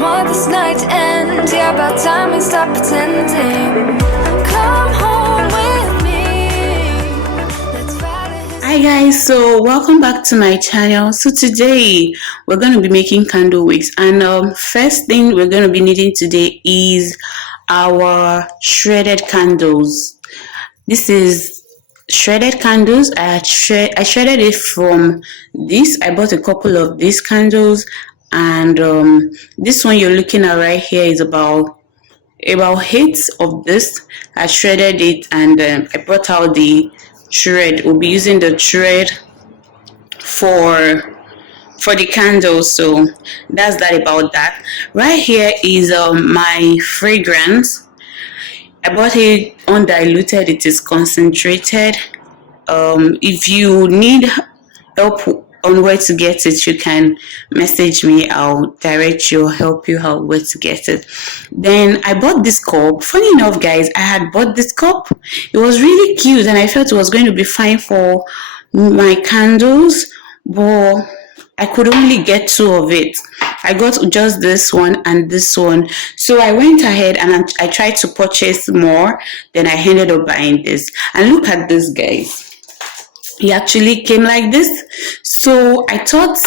Don't want this night to end. Yeah, about time we stop pretending. Come home with me. Let's ride a history. Hi guys, so welcome back to my channel. So today we're going to be making candle wicks, and first thing we're going to be needing today is our shredded candles. This is shredded candles. I shredded it from this. I bought a couple of these candles, and this one you're looking at right here is about 8 of this. I shredded it, and I brought out the thread. We'll be using the thread for the candles. So that's that about that. Right here is my fragrance. I bought it undiluted. It is concentrated. If you need help on where to get it, you can message me. I'll direct you or help you out where to get it. Then I bought this cup. Funny enough, guys, I had bought this cup. It was really cute, and I felt it was going to be fine for my candles, but I could only get 2 of it. I got just this one and this one. So I went ahead and I tried to purchase more. Then I ended up buying this. And look at this, guys. It actually came like this. So I thought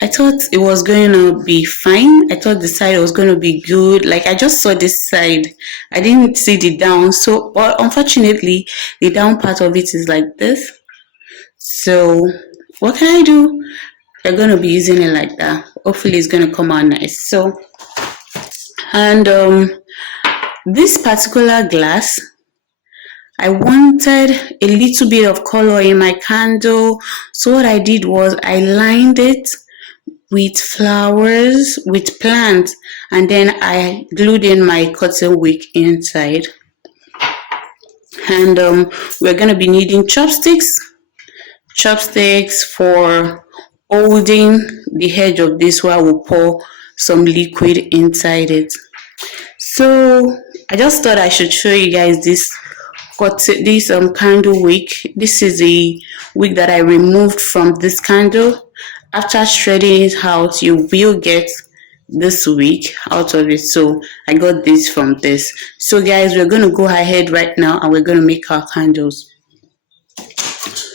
it was going to be fine. I thought the side was going to be good. Like, I just saw this side. I didn't see the down. So, but unfortunately, the down part of it is like this. So what can I do? We're going to be using it like that. Hopefully it's going to come out nice. So, and this particular glass, I wanted a little bit of color in my candle. So what I did was I lined it with flowers, with plants, and then I glued in my cotton wick inside. And we're going to be needing chopsticks for holding the edge of this while we pour some liquid inside it. So I just thought I should show you guys this candle wick. This is a wick that I removed from this candle. After shredding it out, you will get this wick out of it. So I got this from this. So guys, we're going to go ahead right now and we're going to make our candles.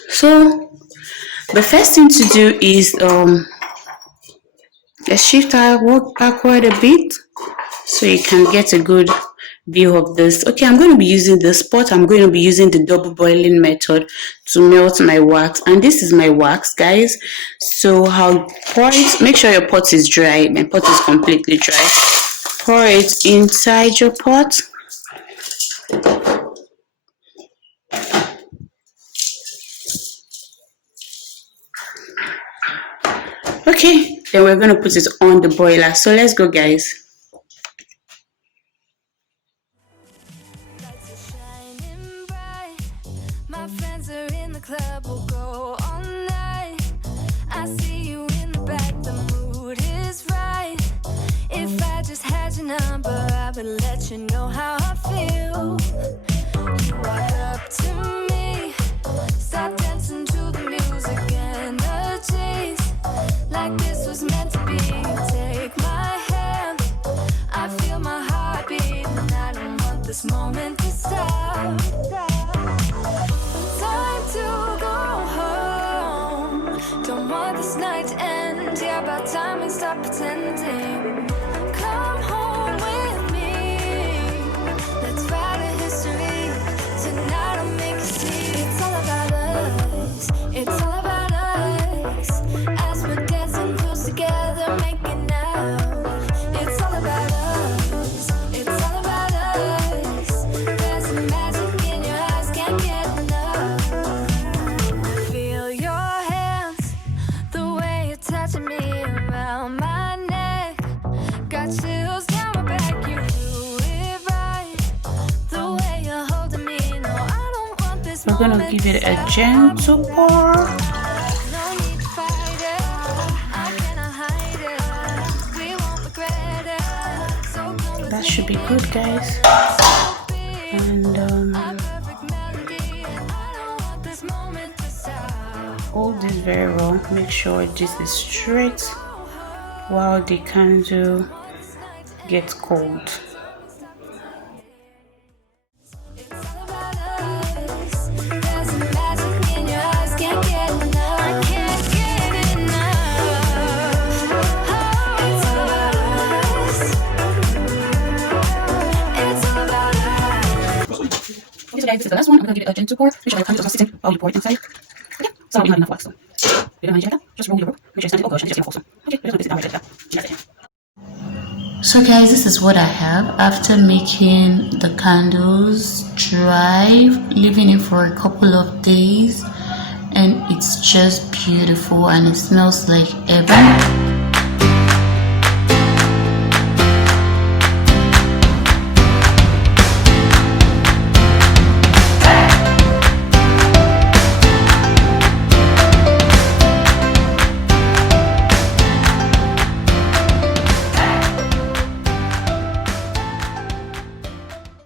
So the first thing to do is let's shift our work backward a bit so you can get a good view of this. Okay, I'm going to be using this pot. I'm going to be using the double boiling method to melt my wax, and this is my wax, guys. So I'll pour it. Make sure your pot is dry. My pot is completely dry. Pour it inside your pot. Okay, then we're going to put it on the boiler. So let's go, guys. Lights are shining bright. My friends are in the club. We'll go all night. I see you in the back. The mood is right. If I just had your number, I would let you know how I feel. You walk up to me, start dancing to the music and the chase. Like this was meant to be. Take my hand, I feel my heart beat, and I don't want this moment to stop. Time to go home. Don't want this night to end. Yeah, about time we stop pretending. Come home with me. Let's write a history. Tonight I'll make you see. It's all about us. It's all about us. As we're dancing close together, making out. It's all about us. It's all about us. There's a magic in your eyes, can't get enough. Feel your hands, the way you're touching me around my neck. Got chills down my back, you do it right. The way you're holding me, no, I don't want this. We're going to give it a gentle pour. No need to fight it. I cannot hide it. We won't regret it. So come with That should be good, guys. And perfect melody. I don't want this moment to stop. hold this very well. Make sure this is straight while the candle get cold. It's all about us. There's a magic in your eyes, can't get enough. I can't get enough. Oh, it's all about us. It's all about us. Okay, so guys, this is the last one. I'm gonna give it a gentle pour. Make sure the candle does not stick while you pour it inside. Okay, so we don't have enough wax. So you don't mind that? Just roll your rope. Make sure it's not. Oh gosh, it's getting full. Okay, we're just gonna place it down right like that. That's it. So guys, this is what I have after making the candles dry, leaving it for a couple of days, and it's just beautiful and it smells like heaven.